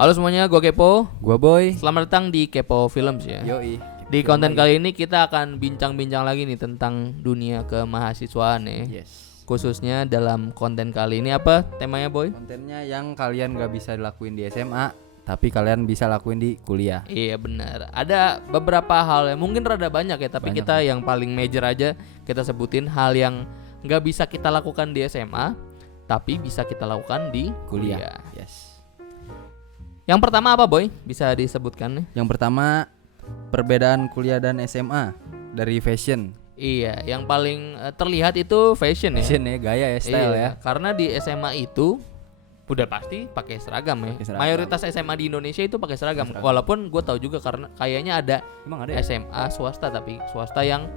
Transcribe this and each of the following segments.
Halo semuanya, gue Kepo. Gua Boy. Selamat datang di Kepo Films ya. Yoi. Di konten kali ini kita akan bincang-bincang lagi nih tentang dunia kemahasiswaan ya. Yes. Khususnya dalam konten kali ini apa temanya Boy? Kontennya yang kalian gak bisa dilakuin di SMA, tapi kalian bisa lakuin di kuliah. Iya benar. Ada beberapa hal yang mungkin rada banyak ya, tapi Banyak. kita yang paling major aja kita sebutin hal yang nggak bisa kita lakukan di SMA, tapi bisa kita lakukan di kuliah. Yes. Yang pertama apa Boy? Bisa disebutkan nih? Yang pertama, perbedaan kuliah dan SMA dari fashion. Iya, yang paling terlihat itu fashion ya. Fashion ya, gaya ya, style Iya, ya. karena di SMA itu udah pasti pakai seragam ya. Pakai seragam. Mayoritas SMA di Indonesia itu pakai seragam. Pakai seragam. Walaupun gue tahu juga karena kayaknya ada Emang ada ya? SMA swasta, tapi swasta yang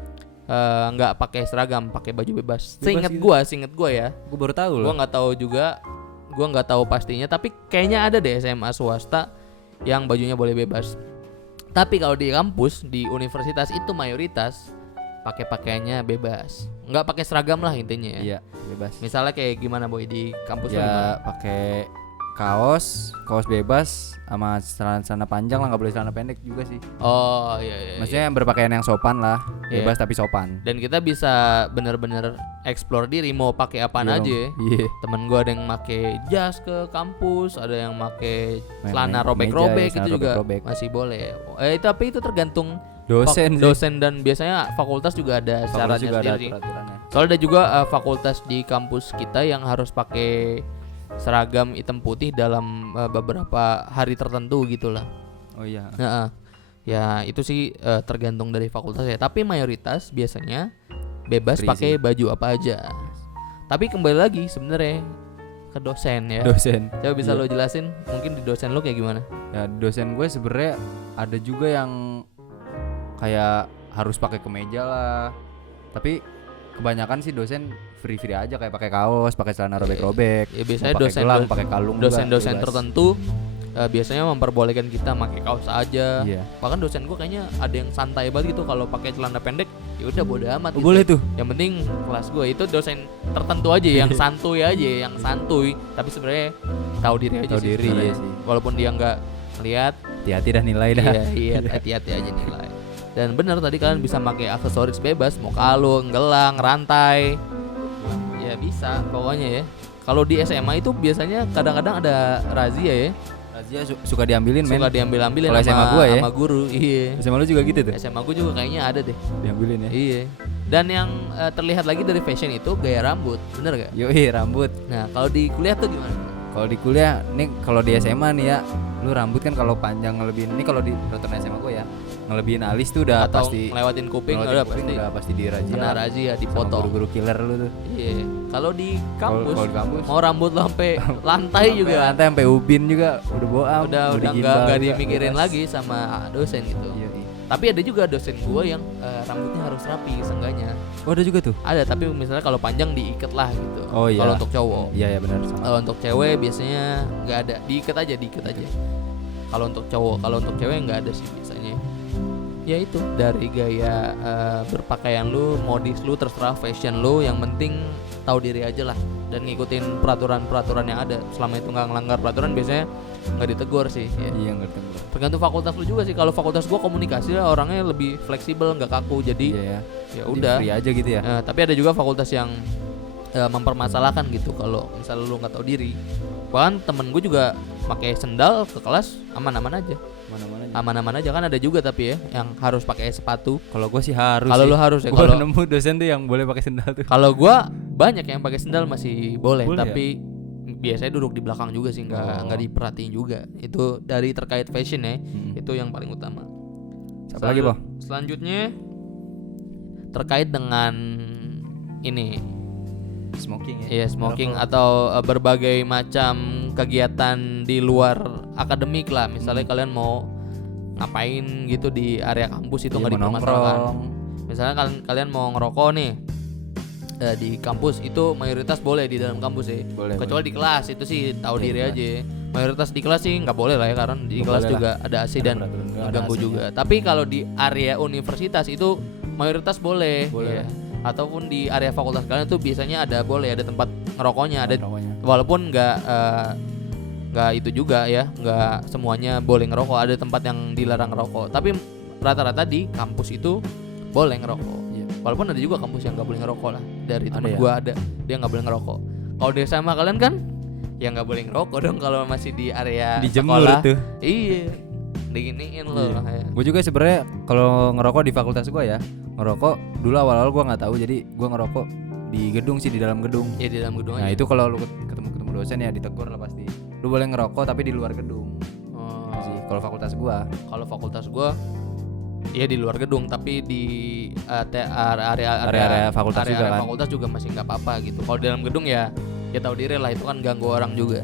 nggak pakai seragam, pakai baju bebas. Bebas Seinget gue ya. Gua baru tahu Gue loh. nggak tahu juga. Gue nggak tahu pastinya. Tapi kayaknya ada deh SMA swasta yang bajunya boleh bebas. Tapi kalau di kampus, di universitas itu mayoritas pakai pakaiannya bebas. Nggak pakai seragam lah intinya ya. Iya, bebas. Misalnya kayak gimana Boy di kampus lo Ya gimana? pakai kaos bebas sama celana panjang lah, nggak boleh celana pendek juga sih. Oh iya. Maksudnya yang berpakaian yang sopan lah, Iya. bebas tapi sopan. Dan kita bisa bener-bener explore diri mau pakai apaan Iya aja dong. ya. Iya. Temen gue ada yang make jas ke kampus, ada yang make celana Meja robek-robek ya, celana itu juga robek-robek. masih boleh. Tapi itu tergantung Dosen sih. dosen dan biasanya fakultas juga ada Fakultas syaratnya juga ada sendiri. peraturannya. Soalnya ada juga fakultas di kampus kita yang harus pakai seragam hitam putih dalam beberapa hari tertentu gitulah. Oh iya. Nah, ya itu sih tergantung dari fakultas ya. Tapi mayoritas biasanya bebas Free pakai sih. baju apa aja. Tapi kembali lagi sebenarnya ke dosen ya. Dosen. Coba bisa Iya. lo jelasin mungkin di dosen lo kayak gimana? Ya dosen gue sebenarnya ada juga yang kayak harus pakai kemeja lah. Tapi kebanyakan sih dosen free aja, kayak pakai kaos, pakai celana robek-robek. Ya biasanya Mau pakai dosen gelang, pakai kalung juga, dosen-dosen bebas. tertentu biasanya memperbolehkan kita pakai kaos aja. Iya. Bahkan dosen gue kayaknya ada yang santai banget gitu kalau pakai celana pendek. Ya udah bodo amat. Oh, gitu. boleh tuh. Yang penting kelas gue itu dosen tertentu aja yang santuy aja, yang santuy. Tapi sebenarnya tahu diri aja Tahu sih. diri, sebenarnya. iya sih. Walaupun dia nggak lihat, Hati-hati dah nilai dah. iya hati-hati aja nilai. Dan benar tadi kalian bisa pakai aksesoris bebas, mau kalung, gelang, rantai, ya bisa pokoknya ya. Kalau di SMA itu biasanya kadang-kadang ada razia ya, Razia suka diambilin men. suka diambil-ambilin Kalau SMA gua ya. sama guru. Iya. SMA lu juga gitu tuh? SMA gue juga kayaknya ada deh. Diambilin ya. Iya. Dan yang terlihat lagi dari fashion itu gaya rambut, bener gak? Yoi, rambut. Nah kalau di kuliah tuh gimana? Kalau di kuliah nih, kalau di SMA nih ya, lu rambut kan kalau panjang ngelebihin, ini kalau di peraturan SMA gue ya, ngelebihin alis tuh udah Atau pasti ngelewatin kuping ngelewatin udah pasti udah pasti dirazia. kena razia, Sama dipotong. guru-guru killer lu tuh. Iya. Kalau di kampus, Kalau di kampus mau rambut lo sampai lantai juga lantai sampai ubin juga udah boam. udah digimbal nggak juga, dimikirin bebas. lagi sama dosen gitu. Iya. Tapi ada juga dosen gue yang rambutnya harus rapi seenggaknya. Oh, ada juga tuh. Ada, tapi misalnya kalau panjang diikat lah gitu. Oh, iya. Kalau untuk cowok. Iya ya benar sama. Kalau untuk cewek biasanya nggak ada, diikat aja. Kalau untuk cowok, kalau untuk cewek nggak ada sih biasanya. Ya itu dari gaya berpakaian lu, modis lu, terserah fashion lu, yang penting tahu diri aja lah dan ngikutin peraturan yang ada. Selama itu nggak ngelanggar peraturan biasanya nggak ditegur sih. Ya. Iya ngerti. Tergantung fakultas lu juga sih. Kalau fakultas gua komunikasi lah, orangnya lebih fleksibel, nggak kaku, jadi Iya ya. ya Jadi udah. free aja gitu ya. Tapi ada juga fakultas yang mempermasalahkan gitu kalau misalnya lu nggak tahu diri. Bahkan temen gue juga pakai sendal ke kelas aman-aman aja. Mana-mana aja. Aman-aman aja, kan ada juga tapi ya yang harus pakai sepatu. Kalau gue sih harus. Kalau sih. lu harus ya. Gua Kalau nemu dosen tuh yang boleh pakai sendal tuh. kalau gua banyak yang pakai sendal masih boleh, Boleh tapi biasanya duduk di belakang juga sih, nggak diperhatiin juga. Itu dari terkait fashion ya. Itu yang paling utama. Apa lagi, Boh? Selanjutnya terkait dengan ini. Smoking ya. Iya, smoking atau berbagai macam kegiatan di luar akademik lah. Misalnya kalian mau ngapain gitu di area kampus itu Iya, nggak mau dipermasalahkan. nongkrong. Misalnya kalian mau ngerokok nih di kampus, itu mayoritas boleh di dalam kampus ya. Boleh, Kecuali di kelas itu sih tahu Iya, diri kelas. aja. Mayoritas di kelas sih nggak boleh lah ya, karena di Nggak kelas boleh juga ada AC Ada dan peraturan, ada mengganggu AC-nya. juga. Tapi kalau di area universitas itu mayoritas boleh. Boleh. Iya. Ataupun di area fakultas kalian tuh biasanya ada boleh ada tempat ngerokoknya, ada Nongkrongnya. walaupun nggak nggak itu juga ya, nggak semuanya boleh ngerokok, ada tempat yang dilarang ngerokok. Tapi rata-rata di kampus itu boleh ngerokok. Iya. Walaupun ada juga kampus yang nggak boleh ngerokok lah. Dari Ada teman ya? gua ada, dia nggak boleh ngerokok. Kalau di SMA kalian kan, ya nggak boleh ngerokok dong kalau masih di area Dijemur sekolah. tuh. Iya, diginiin loh. Ya. Gue juga sebenarnya kalau ngerokok di fakultas gue ya, ngerokok dulu awal-awal gue nggak tahu, jadi gue ngerokok di gedung sih, di dalam gedung. Ya di dalam gedung Nah aja. itu kalau lu ketemu dosen ya ditegur lah pasti. Lu boleh ngerokok tapi di luar gedung. Oh, Sih kalau fakultas gue. kalau fakultas gua, ya di luar gedung, tapi di Area fakultas juga kan. fakultas juga masih nggak apa-apa gitu. Kalau di dalam gedung ya tahu diri lah, itu kan ganggu orang juga.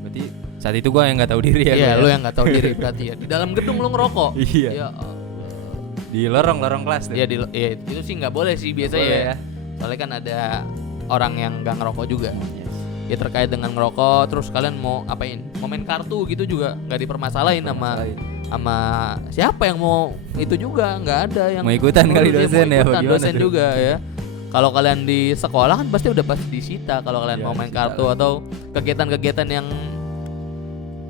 Berarti saat itu gue yang nggak tahu diri ya. Iya, gua lu ya. yang nggak tahu diri berarti ya. Di dalam gedung lu ngerokok. Iya. Ya, Di lorong kelas tuh. ya, ya itu sih nggak boleh sih biasanya boleh ya. Soalnya kan ada orang yang nggak ngerokok juga. Ya terkait dengan ngerokok, terus kalian mau apain? Mau main kartu gitu juga nggak dipermasalahin sama siapa yang mau itu juga, nggak ada yang Mau ikutan kali dia dosen mau ya, ikutan, bagaimana dosen tuh? juga ya. Kalau kalian di sekolah kan pasti udah pasti disita kalau kalian Ya, mau main disita kartu lah. atau kegiatan-kegiatan yang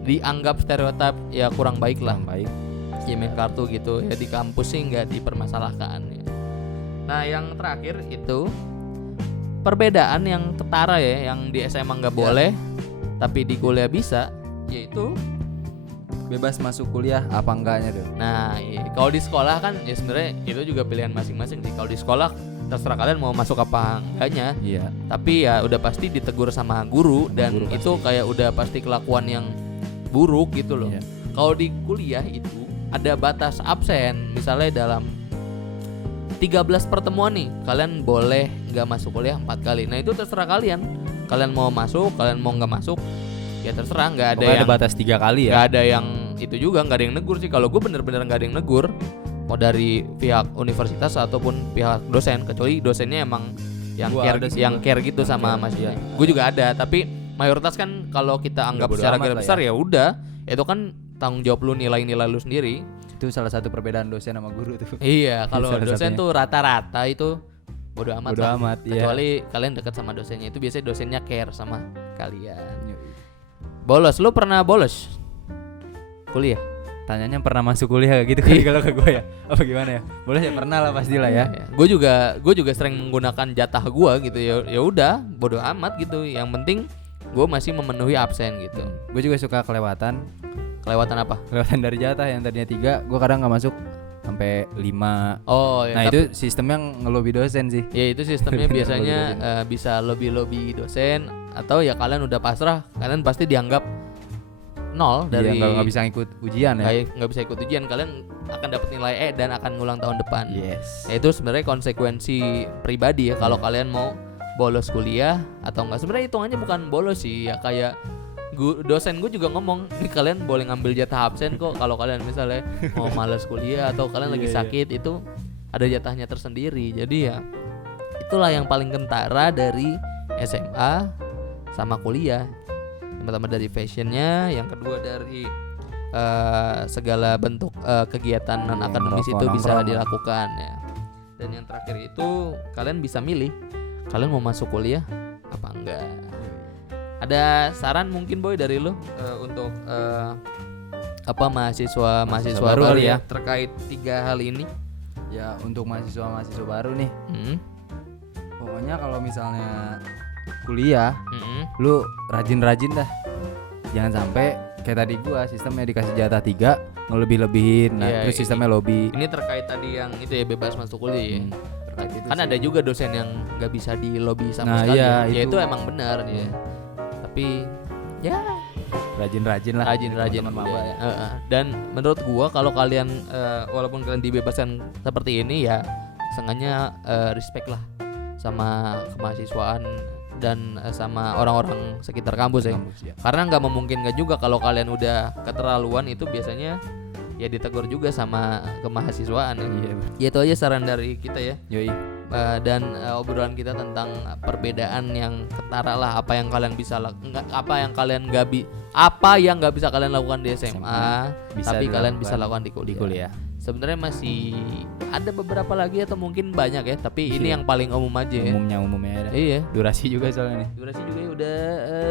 dianggap stereotip ya kurang baik lah. Kurang baik. Ya main kartu gitu ya, di kampus sih nggak dipermasalahkan ya. Nah yang terakhir itu perbedaan yang ketara ya, yang di SMA nggak boleh tapi di kuliah bisa, yaitu Bebas masuk kuliah apa enggaknya tuh. nah iya. Kalau di sekolah kan ya sebenarnya itu juga pilihan masing-masing sih. Kalau di sekolah terserah kalian mau masuk apa enggaknya, Iya. tapi ya udah pasti ditegur sama guru dan Guru itu kayak udah pasti kelakuan yang buruk gitu loh. Iya. Kalau di kuliah itu ada batas absen, misalnya dalam 13 pertemuan nih kalian boleh nggak masuk kuliah 4 kali. Nah itu terserah kalian mau masuk, kalian mau nggak masuk, ya terserah. Nggak ada Pokoknya yang ada batas 3 kali ya. nggak ada yang itu juga, nggak ada yang negur sih. Kalau gue bener-bener nggak ada yang negur, mau dari pihak universitas ataupun pihak dosen, kecuali dosennya emang yang Gua care, ada sih, yang gua. care gitu Yang sama care, mahasiswa. iya. Gue juga ada, tapi mayoritas kan kalau kita anggap bodo secara amat garis lah besar ya udah, itu kan tanggung jawab lu, nilai-nilai lu sendiri. Itu salah satu perbedaan dosen sama guru tuh. Iya, kalau Salah dosen satunya. tuh rata-rata itu bodo amat Bodo lah. amat, iya. Kecuali kalian dekat sama dosennya, itu biasanya dosennya care sama kalian. Bolos, lu pernah bolos kuliah? Tanyanya pernah masuk kuliah gitu kali kalau ke gue ya. Apa gimana ya? Boleh ya, pernah lah pastilah ya. Gue juga sering menggunakan jatah gue gitu ya. Ya udah, bodo amat gitu. Yang penting gue masih memenuhi absen gitu. Gue juga suka kelewatan. Kelewatan apa? Kelewatan dari jatah yang tadinya 3, gue kadang nggak masuk sampai 5. Oh, ya, Nah itu sistemnya ngelobi dosen sih. ya itu sistemnya Bener, biasanya lobby bisa lobby dosen, atau ya kalian udah pasrah, kalian pasti dianggap nol dari Iya, nggak bisa ngikut ujian ya. nggak bisa ikut ujian, kalian akan dapat nilai E dan akan ngulang tahun depan. Yes. Ya, itu sebenarnya konsekuensi pribadi ya kalau kalian mau bolos kuliah atau enggak. Sebenarnya hitungannya bukan bolos sih ya, kayak dosen gue juga ngomong, nih kalian boleh ngambil jatah absen kok kalau kalian misalnya mau malas kuliah atau kalian lagi Iya, sakit, itu ada jatahnya tersendiri. Jadi ya itulah yang paling kentara dari SMA sama kuliah. Yang pertama dari fashionnya, yang kedua dari segala bentuk kegiatan non akademis itu bisa nongkrong. dilakukan ya. Dan yang terakhir itu kalian bisa milih kalian mau masuk kuliah apa enggak. Ada saran mungkin Boy dari lu untuk mahasiswa baru baru kali ya ya. terkait 3 hal ini? Ya untuk mahasiswa baru nih, pokoknya kalau misalnya kuliah, lu rajin-rajin dah. Jangan sampai kayak tadi gua sistemnya dikasih jatah 3 ngelebih-lebihin. Nah, Iya, terus sistemnya lobby. Ini terkait tadi yang itu ya, bebas masuk kuliah ya. Terkait itu Kan sih. ada juga dosen yang nggak bisa di lobby sama Nah, sekali. iya, Ya itu. itu emang benar ya. Tapi ya rajin-rajin lah. rajin-rajin teman-teman maba ya. Dan menurut gua kalau kalian walaupun kalian dibebaskan seperti ini ya, sengaja respect lah sama kemahasiswaan dan sama orang-orang sekitar kampus ya. Kampus, ya. Karena nggak memungkinkan juga kalau kalian udah keterlaluan, itu biasanya ya ditegur juga sama kemahasiswaan ya. Iya. Ya itu aja saran dari kita ya. Yoi. obrolan kita tentang perbedaan yang ketara lah, apa yang kalian bisa apa yang nggak bisa kalian lakukan di SMA, Bisa tapi kalian dilakukan bisa lakukan di kuliah. di kuliah. Sebenarnya masih ada beberapa lagi atau mungkin banyak ya, tapi ini Iya. yang paling umum aja ya. Umumnya ada. Iya. Durasi juga soalnya nih. Durasi juga ya udah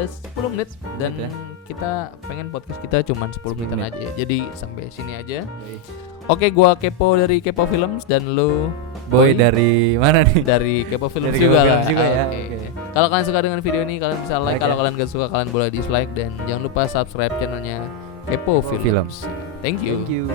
10 menit dan Menit ya. kita pengen podcast kita cuman 10 menitan menit. aja ya. Jadi sampai sini aja. Oke, gua Kepo dari Kepo Films dan lu Boy dari mana nih? dari Kepo Films Dari juga Kepo lah. Films juga ya. Oke. Oke. Kalau kalian suka dengan video ini kalian bisa like, Like kalau ya. kalian gak suka kalian boleh dislike dan jangan lupa subscribe channelnya Kepo Films. Films. Thank you. Thank you.